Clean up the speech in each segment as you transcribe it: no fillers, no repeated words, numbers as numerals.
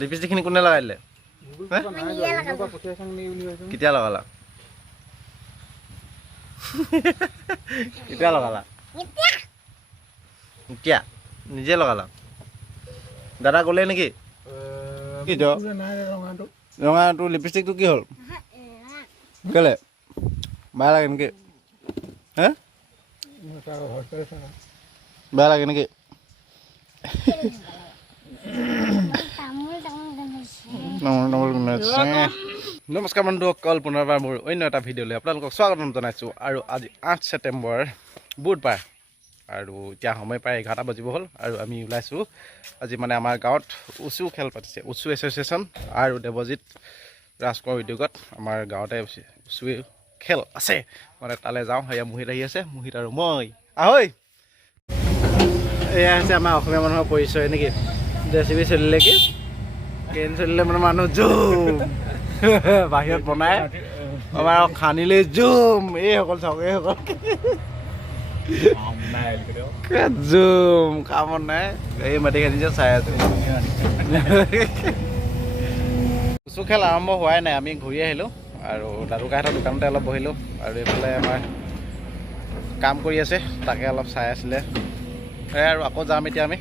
লিপষ্টিকখিনি কোনে লগাই দিলে? কেতিয়া লগালা? কেতিয়া লগালা? এতিয়া নিজে লগালা? দাদা গ'লে নেকি? কি ৰঙাটো লিপষ্টিকটো কি হ'ল? কেলে বেয়া লাগে নেকি? হে বেয়া লাগে নেকি? নমস্কাৰ বন্ধুসকল, পুনৰবাৰ মোৰ অন্য এটা ভিডিঅ'লৈ আপোনালোকক স্বাগতম জনাইছোঁ। আৰু আজি 8 ছেপ্টেম্বৰ বুধবাৰ, আৰু এতিয়া সময় প্ৰায় 11টা বাজিব হ'ল। আৰু আমি ওলাইছোঁ আজি মানে আমাৰ গাঁৱত উচু খেল পাতিছে, উচু এছ'চিয়েশ্যন আৰু দেৱজিৎ ৰাজকোঁৱৰ উদ্যোগত আমাৰ গাঁৱতে উচু খেল আছে, মানে তালৈ যাওঁ। সেয়া মুহিত আহি আছে, মুহিত আৰু মই আহৈ। এয়া হৈছে আমাৰ অসমীয়া মানুহৰ পৰিচয় নেকি? জেচিবি চলিলে কি ট্ৰেইন চলিলে মানে মানুহ জুম বাহিৰত বনাই আমাৰ খানিলে জুম। এইসকল চাওক, এইসকল জুম কামত নাই, এই মাটি খানি যে চাই আছো। উচু খেল আৰম্ভ হোৱাই নাই, আমি ঘূৰি আহিলোঁ আৰু দাদুকাহঁতৰ দোকানতে অলপ বহিলোঁ। আৰু এইফালে আমাৰ কাম কৰি আছে, তাকে অলপ চাই আছিলে। সেয়াই আৰু আকৌ যাম এতিয়া আমি।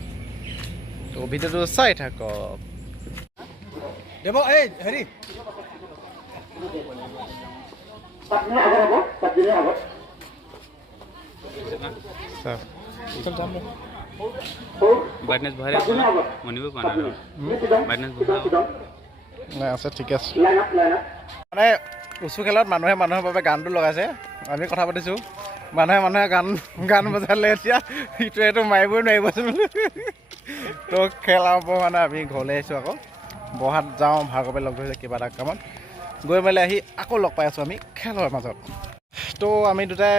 তো ভিডিঅ'টো চাই থাকক। দেৱ এই হেৰি আছে, ঠিক আছে। মানে উচু খেলত মানুহে মানুহৰ বাবে গানটো লগাইছে, আমি কথা পাতিছোঁ। মানুহে গান বজালে এতিয়া ইটোৱেটো মাৰিবই নোৱাৰিবচোন। তো খেল আৰম্ভ হোৱা নাই, আমি ঘৰলৈ আহিছোঁ। আকৌ বহাত যাওঁ, ভাৰ্গৱে লগ ধৰিছে কিবা এটা কামত। গৈ মেলি আহি আকৌ লগ পাই আছোঁ আমি খেলৰ মাজত। তো আমি দুটাই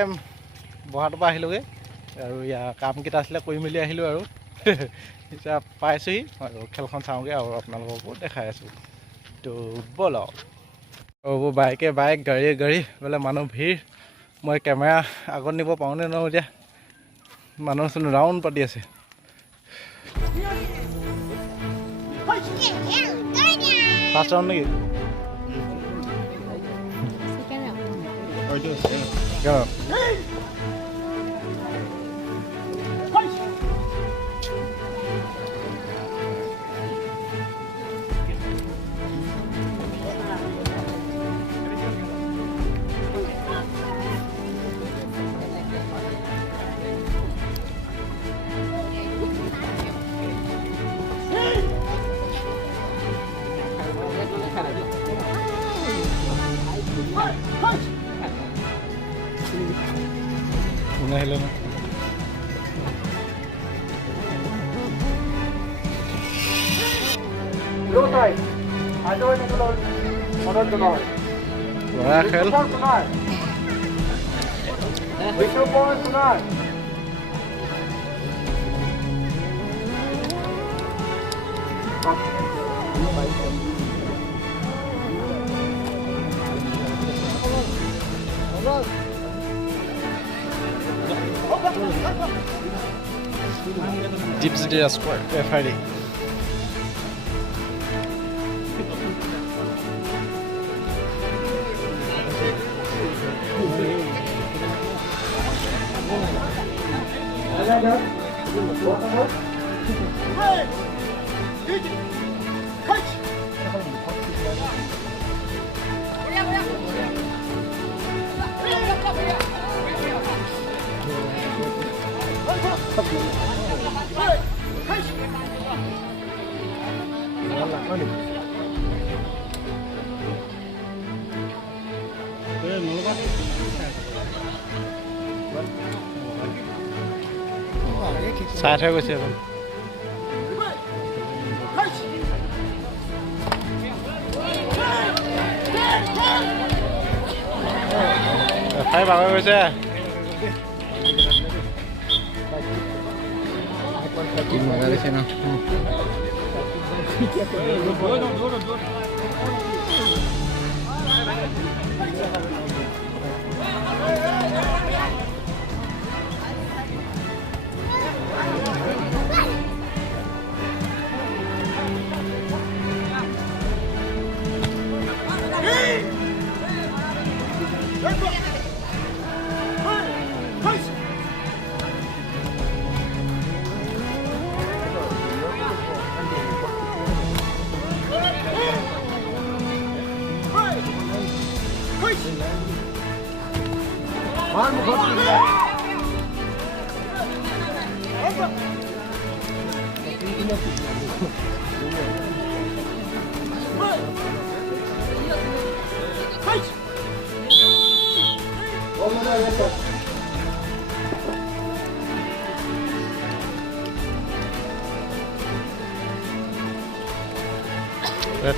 বহাটোৰ পৰা আহিলোঁগৈ, আৰু ইয়াৰ কামকেইটা আছিলে কৰি মেলি আহিলোঁ। আৰু এতিয়া পাইছোঁহি আৰু খেলখন চাওঁগৈ আৰু আপোনালোককো দেখাই আছোঁ। তো ব'লক। বাইক গাড়ী বোলে মানুহ ভিৰ। মই কেমেৰা আগত নিব পাৰোঁনে নোৱাৰোঁ এতিয়া, মানুহচোন ৰাউণ্ড পাতি আছে। ফাৰ্ষ্ট ৰাউণ্ড নেকি? কোনে আহিলে ন? ল'ৰা খেল Dipsy Square, FID. চাই থৈ গৈছে এখন। এফাই বাগৰ গৈছে। মজা দিছে ন? ৰেড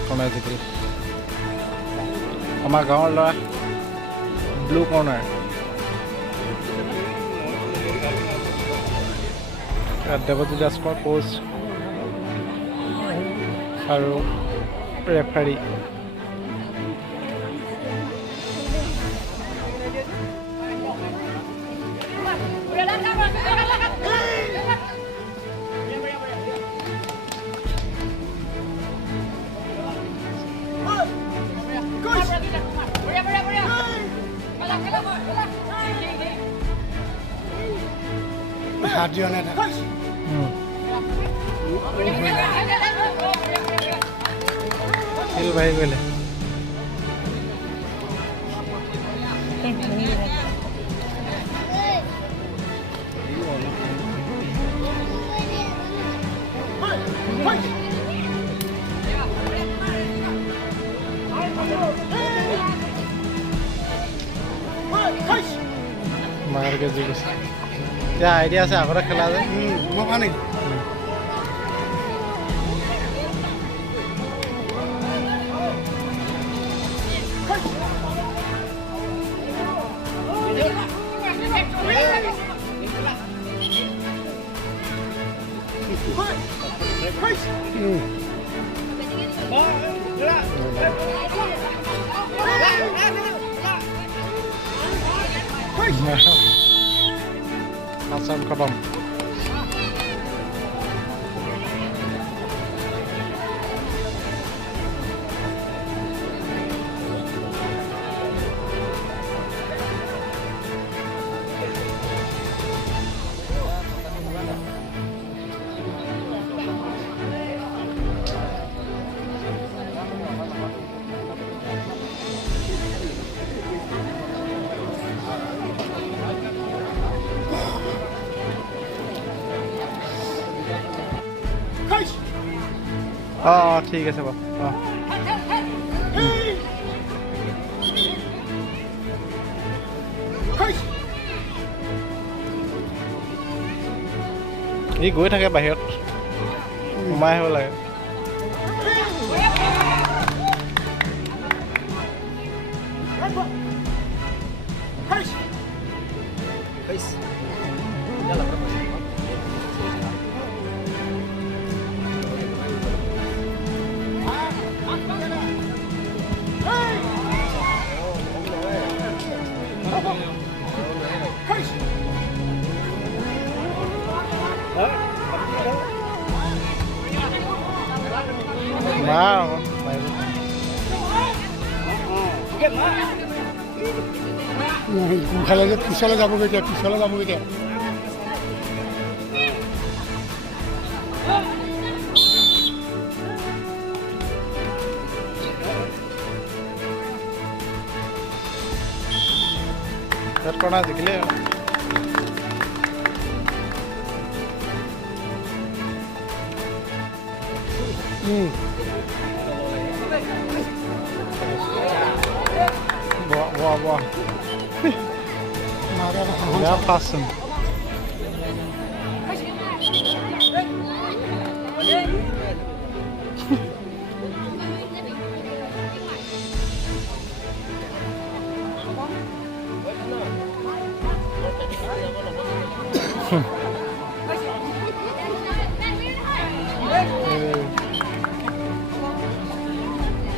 কৰ্ণাৰ জিকিল আমাৰ গাঁৱৰ ল'ৰা ব্লু কৰ্ণাৰ দেৱজিৎ দাসৰ কোচ আৰু ৰেফাৰী হাত দিয়া নাই খেল বাঢ়ি গ'লে মাৰকে যি কৈছে এতিয়া আইডিয়া আছে আগতে খেলা যে মই কোৱা নেকি আসাম খতম অঁ ঠিক আছে বাৰু অঁ ই গৈ থাকে বাহিৰত সোমাই আহিব লাগে ইফালে যে পিছলৈ যাবগৈ এতিয়া পিছলৈ যাবগৈ এতিয়া ৰেড কৰ্ণাৰ জিকিলে Boah. Ja, passen.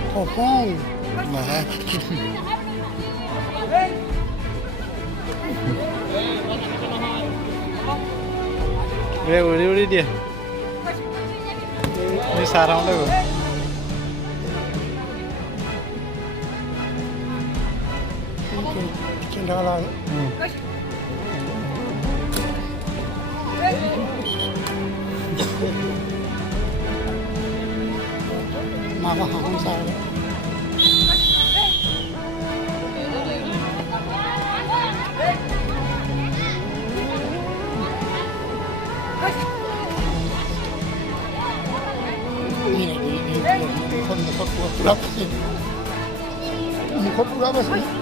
Popong. Nah. Udah dia. Ini sarang deh. Cendalan. Mama hang saya. Hey! মুখত পুৰা পাইছে মুখত পুৰা পাইছে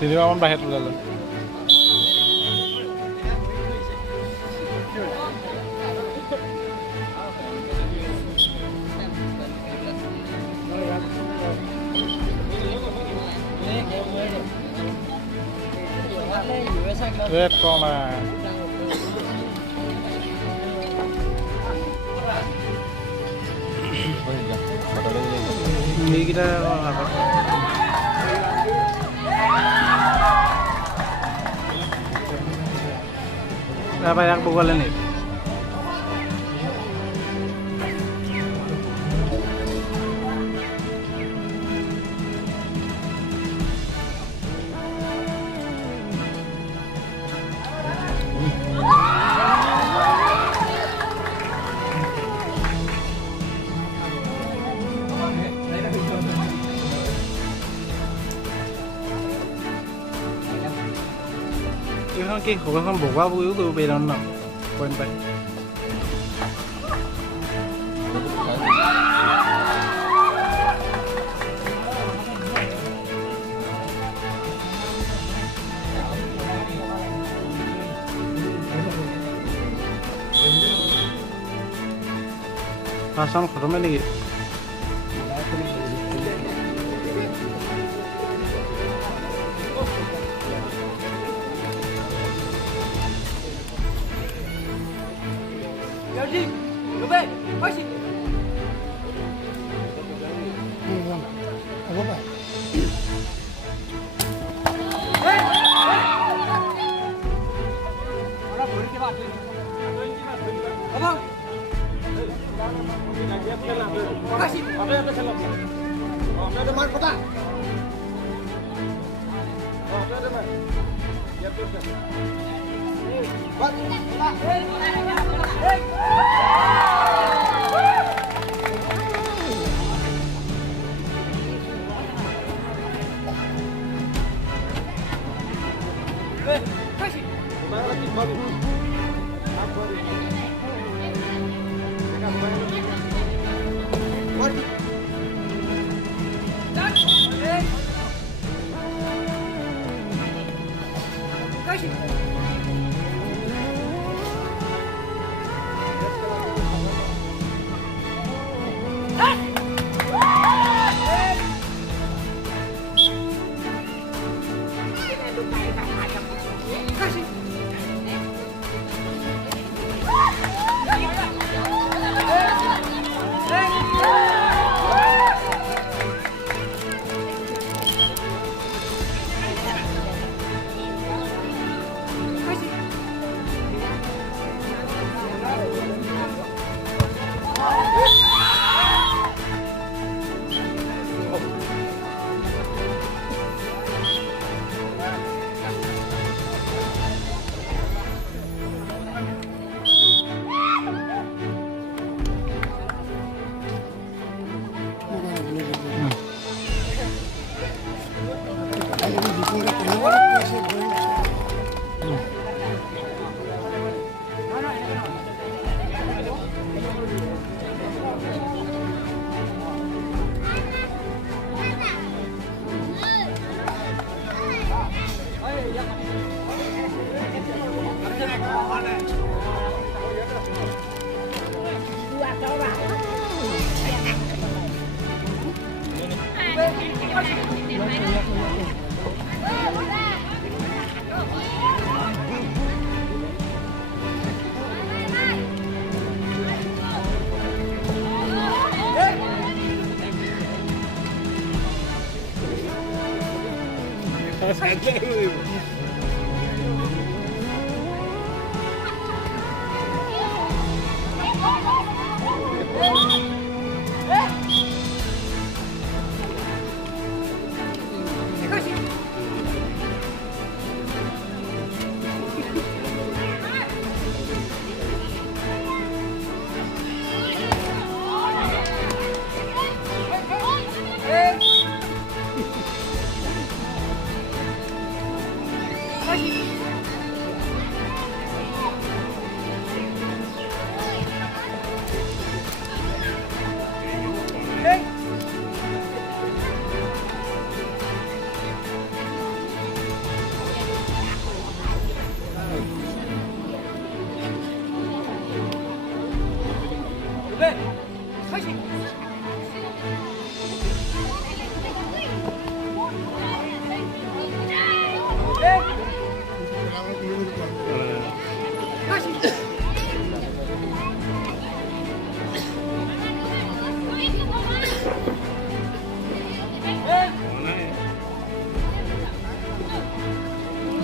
তিনিবাৰমান বাহিৰত ওলালে red corner এইকেইটা তাৰপৰা ইয়াক বগলে নি এইখন কি খবৰখন বগোৱা বগীও কৰিব পাৰিলা ন পইণ্ট পাই ফাৰ্ষ্ট খতমে নেকি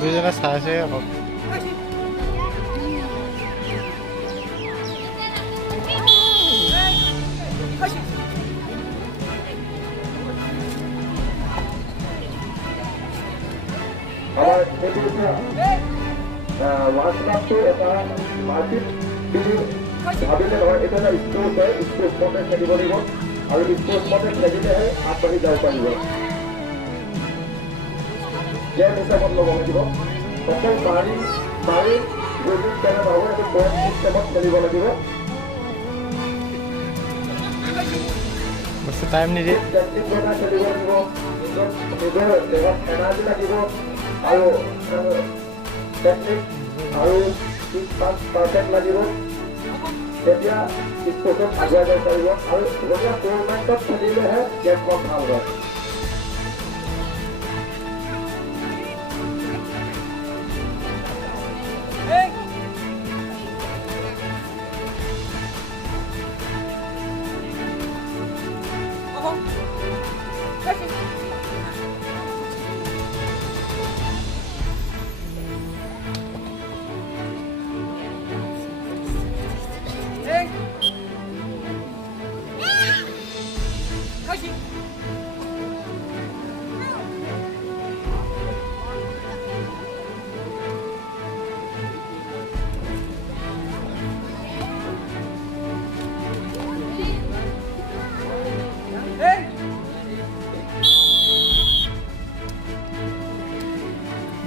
দুইজনে চাইছে আকৌ ৱাৰ্কশ্বপটো এটা মাৰ্কেট বুলি ভাবিলে নহয়, এইটো এটা স্পৰ্টছ হয়, স্পৰ্টছ মতে খেলিব লাগিব আৰু স্পৰ্টছ মতে খেলিলেহে আগবাঢ়ি যাব পাৰিব। গেম হিচাপত ল'ব লাগিব, অকল মাৰি যদি খেলে নহ'ব, এইটো পইণ্ট চিষ্টেমত খেলিব লাগিব। টাইম নিদিয়ে টেকনিক বনাই খেলিব লাগিব, নিজৰ দেহত এনাৰ্জি লাগিব আৰু টেকনিক আৰু পাৰফেক্ট লাগিব, তেতিয়া স্পৰ্টছত আগুৱাই যাব পাৰিব আৰু যেতিয়া টুৰ্ণামেণ্টত খেলিলেহে গেমখন ভাল হয়।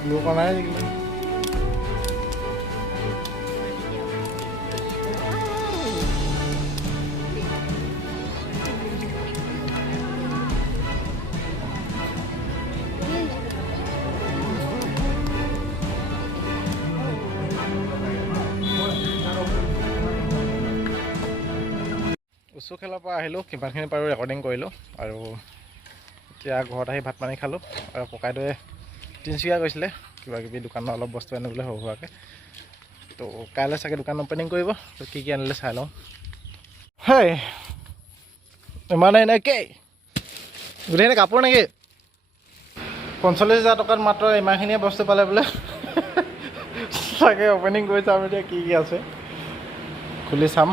ব্লু কৰ্ণাৰে জিকিলে উচু খেলৰ পৰা আহিলোঁ, কিমানখিনি পাৰোঁ ৰেকৰ্ডিং কৰিলোঁ আৰু এতিয়া ঘৰত আহি ভাত পানী খালোঁ আৰু ককাইদেৱে তিনিচুকীয়া গৈছিলে কিবা কিবি দোকানত অলপ বস্তু আনিবলৈ সৰু সুৰাকৈ। তো কাইলৈ চাগে দোকান অপেনিং কৰিব, তো কি কি আনিলে চাই লওঁ। হেই ইমানেই নে কি গোটেইখিনি কাপোৰ নেকি? 45,000 টকাত মাত্ৰ ইমানখিনিয়ে বস্তু পালে বোলে। চাগে অপেনিং কৰি চাম এতিয়া কি কি আছে, খুলি চাম।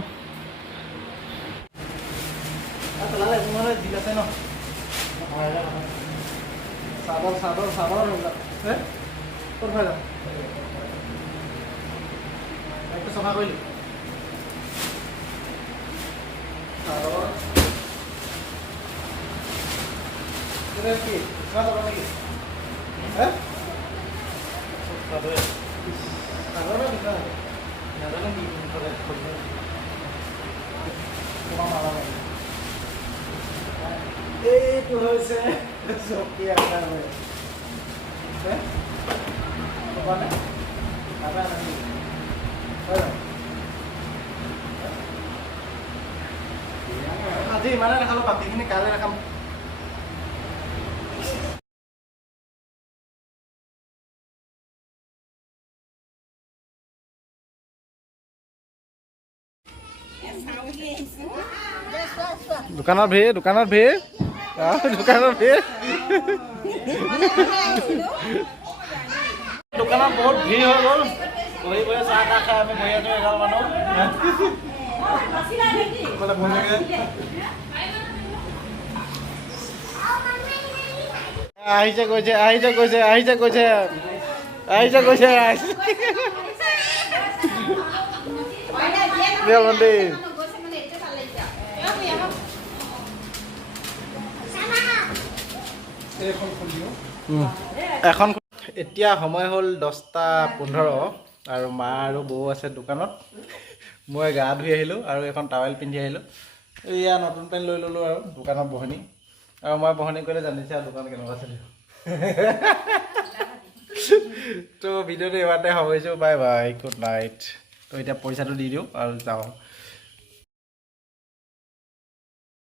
দিল আছে ন চাদৰ চাদৰ চাদৰ ক'ত ভাই যাম একটু চফা কৰিলোঁ চাদৰ কি চাদৰ নেকি চাদৰ চাদৰ নাজানো কি এইটো হৈছে চকী আকাৰ হয় আজি ইমানে দেখালোঁ, বাকীখিনি কাইলৈ দেখাম। দোকানত ভিৰ দোকানত ভিৰ দোকানত বহুত ভিৰ হৈ গ'ল বহি বহি চাহ তাহ খাই আমি বহি আছো 11 মানুহ আহিছে কৈছে এখন এতিয়া সময় হ'ল 10:15 আৰু মা আৰু বৌ আছে দোকানত মই গা ধুই আহিলোঁ আৰু এখন টাৱেল পিন্ধি আহিলোঁ এয়া নতুন পেণ্ট লৈ ল'লোঁ আৰু দোকানত বহনি আৰু মই বহনি কৰিলে জানিছে আৰু দোকান কেনেকুৱা চলিব তো ভিডিঅ'টো ইমানতে সামৰিছোঁ বাই বাই গুড নাইট তো এতিয়া পইচাটো দি দিওঁ আৰু যাওঁ